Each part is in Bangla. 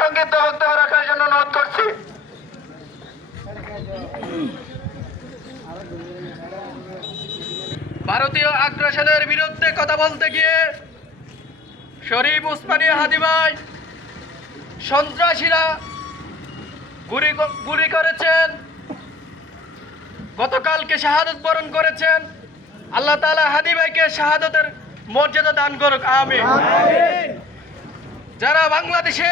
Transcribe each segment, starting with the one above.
সংক্ষিপ্ত বক্তব্য রাখার জন্য অনুরোধ করছি। ভারতীয় আগ্রাসনের বিরুদ্ধে কথা বলতে গিয়ে শরীফ উসমানী হাদিবাই সন্ত্রাসীরা গুলি গুলি করেছেন গতকালকে শাহাদত বরণ করেছেন। আল্লাহ তালা হাদিবাইকে শাহাদতের মর্যাদা দান করুক আমি যারা বাংলাদেশে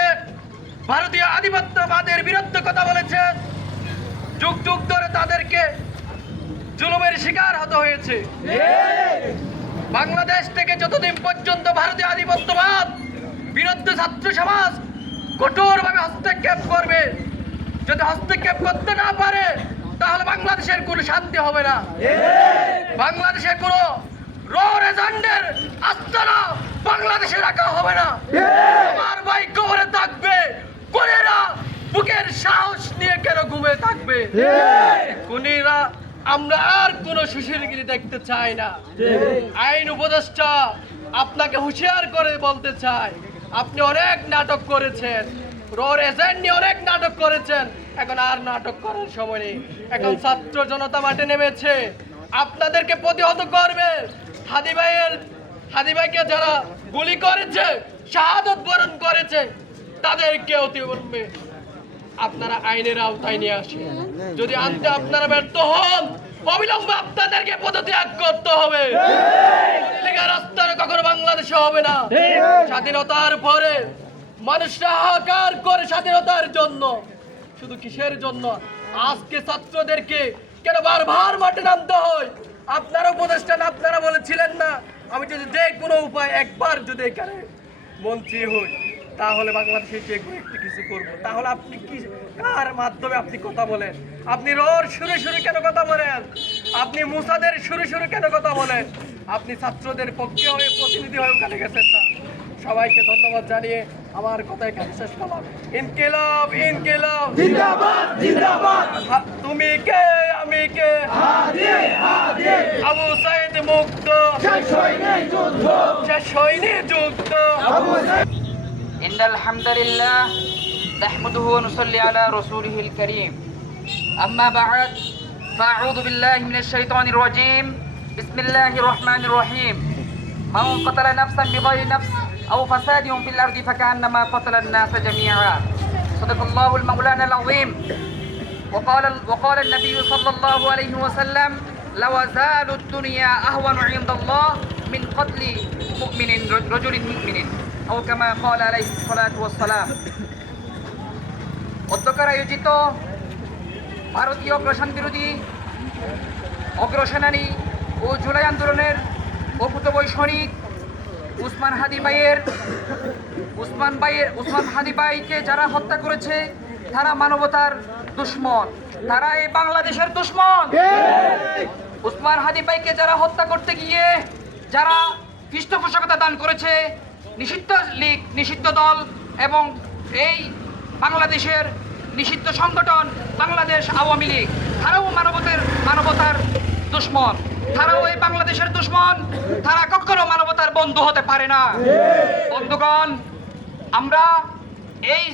ভারতীয় আধিপত্যবাদের বিরুদ্ধে কথা বলেছেন যুগ যুগ ধরে তাদেরকে জুলুমের শিকার হতে হয়েছে। বাংলাদেশ থেকে যতদিন পর্যন্ত ভারতীয় আধিপত্যবাদ বিরুদ্ধে ছাত্র সমাজ কঠোরভাবে হস্তক্ষেপ করবে, যদি হস্তক্ষেপ করতে না পারে, তাহলে বাংলাদেশের কোনো শান্তি হবে না। বাংলাদেশের কোনো রোর এজেন্ডের আস্তানা বাংলাদেশে রাখা হবে না আমার ভাই কবরে থাকবে কোনেরা বুকের সাহস নিয়ে কেন ঘুমে থাকবে। খুনিরা আমরা আর কোন শিশিরগিরি দেখতে চাই না। আইন উপদেষ্টা আপনাকে হুঁশিয়ার করে বলতে চাই আপনি অনেক নাটক করেছেন। রোর এজেন্ট নিয়ে অনেক নাটক করেছেন। এখন আর নাটক করার সময় নেই। এখন ছাত্র জনতা মাঠে নেমেছে। আপনাদেরকে প্রতিহত করবে। হাদি ভাইয়ের হাদি ভাইকে যারা গুলি করেছে শাহাদত বরণ করেছে তাদেরকে অতি করবে আপনারা আইনের আওতায় নিয়ে আসেন। যদি আনতে আপনারা ব্যর্থ হন, অবিলম্বে আপনাদেরকে পদত্যাগ করতে হবে। রাস্তার কখনো বাংলাদেশে হবে না। স্বাধীনতার পরে মানুষরা হাহাকার করে স্বাধীনতার জন্য। শুধু কিসের জন্য? আজকে ছাত্রদেরকে কেন বারবার মাঠে নামতে হয়? আপনারা উপদেষ্টান আপনারা বলেছিলেন না? আমি যদি যে কোনো উপায় একবার যদি এখানে মন্ত্রী হই তাহলে বাংলাদেশে যে কোনো একটি কিছু করব। তাহলে আপনি কি কার মাধ্যমে আপনি কথা বলেন? আপনি রোর শুরু শুরু কেন কথা বলেন? আপনি মুসাদের শুরু শুরু কেন কথা বলেন? আপনি ছাত্রদের পক্ষে হয়ে প্রতিনিধি হয়ে ওখানে গেছেন না। সবাইকে ধন্যবাদ জানিয়ে আমার কথা এখানে শেষ করলাম। ইনকিলাব ইনকিলাব। জিন্দাবাদ জিন্দাবাদ। তুমি কে? আমি কে? আবু সাইদ মুক্ত শেষ হয়নি যুদ্ধ। শেষ হয়নি যুদ্ধ। আবু সাইদ إن الحمد لله نحمده ونصلي على رسوله الكريم. أما بعد فأعوذ بالله من الشيطان الرجيم. بسم الله الرحمن الرحيم. من قتل نفسا بغير نفس أو فساد في الأرض فكأنما قتل الناس جميعا. صدق الله المولانا العظيم. وقال وقال النبي صلى الله عليه وسلم لوزال الدنيا أهون عند الله من قتل مؤمن رجل مؤمن. ও কামা কল আলাইসালাম আয়োজিত ভারতীয় অগ্রসান বিরোধী অগ্রসেনানী ও জুলাই আন্দোলনের অভূতবৈ বৈষণিক উসমান হাদি ভাইয়ের, উসমান ভাইয়ের, উসমান হাদি ভাইকে যারা হত্যা করেছে, তারা মানবতার দুশ্মন। তারা এই বাংলাদেশের দুশ্মন। উসমান হাদি ভাইকে যারা হত্যা করতে গিয়ে যারা পৃষ্ঠপোষকতা দান করেছে নিষিদ্ধ লীগ, নিষিদ্ধ দল এবং এই বাংলাদেশের নিষিদ্ধ সংগঠন বাংলাদেশ আওয়ামী লীগ। তারাও মানবতার মানবতার দুশ্মন। তারাও এই বাংলাদেশের দুশ্মন। তারা কখনো মানবতার বন্ধু হতে পারে না। বন্ধুগণ, আমরা এই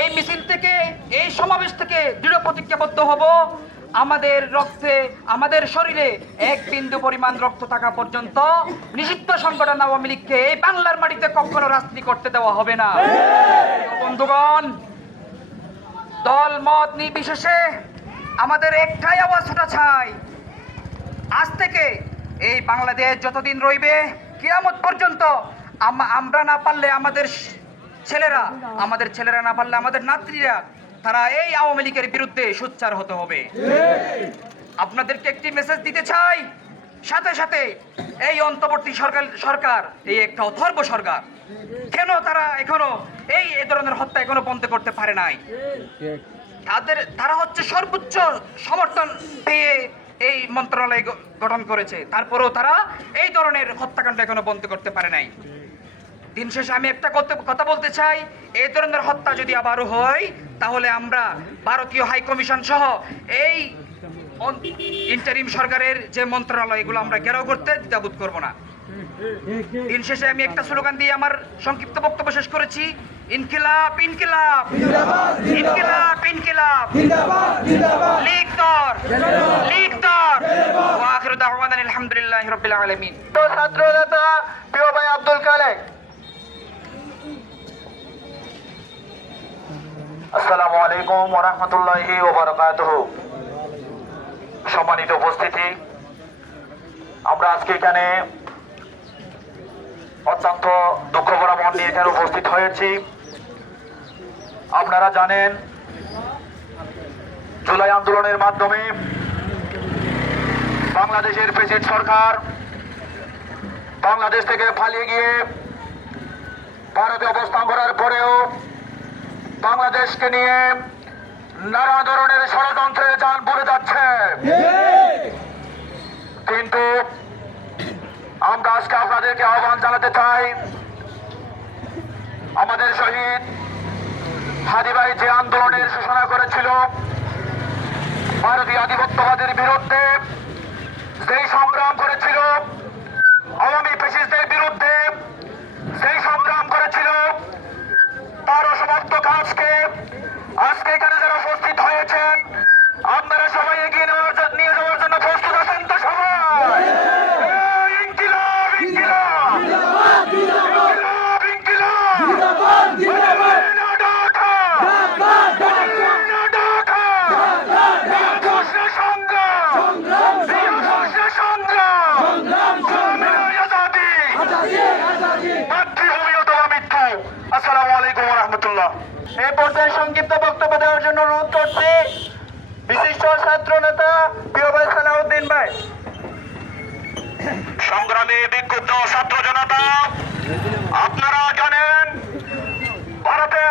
এই মিছিল থেকে, এই সমাবেশ থেকে দৃঢ় প্রতিজ্ঞাবদ্ধ হব। আমাদের রক্তে, আমাদের শরীরে এক বিন্দু পরিমাণ রক্ত থাকা পর্যন্ত নিষিদ্ধ সংগঠন আওয়ামী লীগকে এই বাংলার মাটিতে কখনো রাজনীতি করতে দেওয়া হবে না। বন্ধুগণ, দল, মত নির্বিশেষে আমাদের একটাই আওয়াজ ওঠা চাই। আজ থেকে এই বাংলাদেশ যতদিন রইবে, কিয়ামত পর্যন্ত আম- আমরা না পারলে আমাদের ছেলেরা আমাদের ছেলেরা না পারলে আমাদের নাতনিরা তারা এই আওয়ামী লীগের বিরুদ্ধে সোচ্চার হতে হবে। আপনাদেরকে একটি মেসেজ দিতে চাই। সাথে সাথে এই অন্তর্বর্তী সরকার সরকার, এই একটা অথর্ব সরকার, কেন তারা এখনও এই এ ধরনের হত্যা এখনও বন্ধ করতে পারে নাই? তাদের, তারা হচ্ছে সর্বোচ্চ সমর্থন পেয়ে এই মন্ত্রণালয় গঠন করেছে। তারপরেও তারা এই ধরনের হত্যাকাণ্ড এখনও বন্ধ করতে পারে নাই। দিন শেষে আমি একটা কথা- বলতে চাই, এই ধরনের হত্যা যদি আবারও হয়, তাহলে আমরা ভারতীয় হাই কমিশন সহ এই ইন্টারিম সরকারের যে মন্ত্রণালয় এগুলো আমরা ঘেরাও করতে দ্বিধাবোধ করব না। দিন শেষে আমি একটা স্লোগান দিয়ে আমার সংক্ষিপ্ত বক্তব্য শেষ করেছি, ইনকিলাব ইনকিলাব ইনকিলাব ইনকিলাব। লীগ দর লীগ দর। ওয়া আখিরু দাওয়ানা আলহামদুলিল্লাহি রাব্বিল আলামিন। ছাত্র নেতা প্রিয় ভাই আব্দুল কালেক আসসালামু আলাইকুম ওরহমতুল্লাহি সম্মানিত উপস্থিতি, আমরা আজকে এখানে অত্যন্ত দুঃখ ভরা মন নিয়ে এখানে উপস্থিত হয়েছি। আপনারা জানেন, জুলাই আন্দোলনের মাধ্যমে বাংলাদেশের প্রেসিডেন্ট সরকার বাংলাদেশ থেকে পালিয়ে গিয়ে ভারতে অবস্থান করার পরেও বাংলাদেশকে নিয়ে নানা ধরনের ষড়যন্ত্রে যান পড়ে যাচ্ছে। কিন্তু আমরা আজকে আপনাদেরকে আহ্বান জানাতে চাই, আমাদের শহীদ হাদিভাই যে আন্দোলনের সূচনা করেছিল, ভারতীয় আধিপত্যবাদের বিরুদ্ধে রহমতুল্লাহ পর্যায়ে সংক্ষিপ্ত বক্তব্য দেওয়ার জন্য অনুরোধ করছি। বিশিষ্ট ছাত্র নেতা প্রিয় ভাই সালাউদ্দিন ভাই। সংগ্রামী বিক্ষুব্ধ ছাত্র জনতা, আপনারা জানেন, ভারতের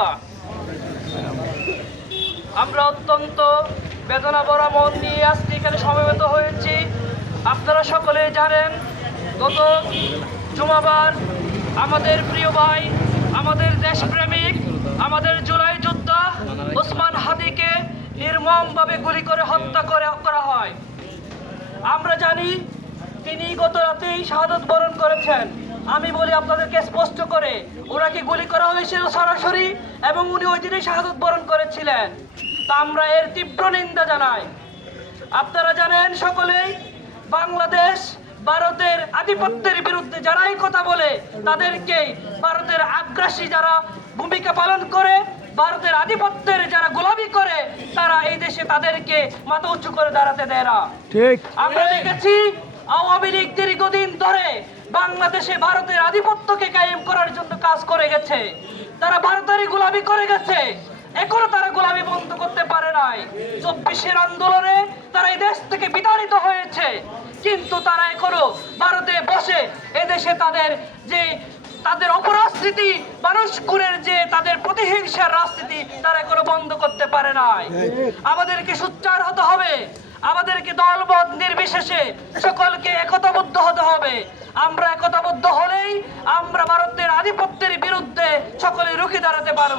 রহমতুল্লাহ আমরা অত্যন্ত বেদনা ভরা মন নিয়ে আজকে এখানে সমবেত হয়েছি। আপনারা সকলে জানেন, গত জুমাবার আমাদের প্রিয় ভাই, আমাদের দেশপ্রেমিক, আমাদের জুলাই যোদ্ধা ওসমান হাদিকে নির্মমভাবে গুলি করে হত্যা করে, করা হয়। আমরা জানি, তিনি গত রাতেই শাহাদত বরণ করেছেন। আমি বলি আপনাদেরকে স্পষ্ট করে ওনাকে গুলি করা হয়েছিল সরাসরি এবং উনি ওই দিনেই শাহাদত বরণ করেছিলেন? তা আমরা এর তীব্র নিন্দা জানাই। আপনারা জানেন সকলেই বাংলাদেশ ভারতের আধিপত্যের বিরুদ্ধে যারাই কথা বলে তাদেরকে ভারতের আগ্রাসী যারা ভূমিকা পালন করে ভারতের আধিপত্যের যারা গোলামি করে তারা এই দেশে তাদেরকে মাথা উঁচু করে দাঁড়াতে দেয় না। আমরা দেখেছি আওয়ামী লীগ দীর্ঘদিন ধরে বাংলাদেশে ভারতের আধিপত্যকে কায়েম করার জন্য কাজ করে গেছে। তারা ভারতেরই গোলামি করে গেছে। এখনও তারা গোলামি বন্ধ করতে পারে নাই। চব্বিশের আন্দোলনে তারা এই দেশ থেকে বিতাড়িত হয়েছে। কিন্তু তারা এখনও ভারতে বসে। এদেশে তাদের যে তাদের অপরাজনীতি মানুষ খুনের যে তাদের প্রতিহিংসার রাজনীতি তারা এখনও বন্ধ করতে পারে নাই। আমাদেরকে সুচ্চার হতে হবে। আমাদেরকে দলবদ নির্বিশেষে সকলকে একতাবদ্ধ হতে হবে। আমরা একতাবদ্ধ হলেই আমরা ভারতের আধিপত্যের বিরুদ্ধে সকলে রুখে দাঁড়াতে পারব।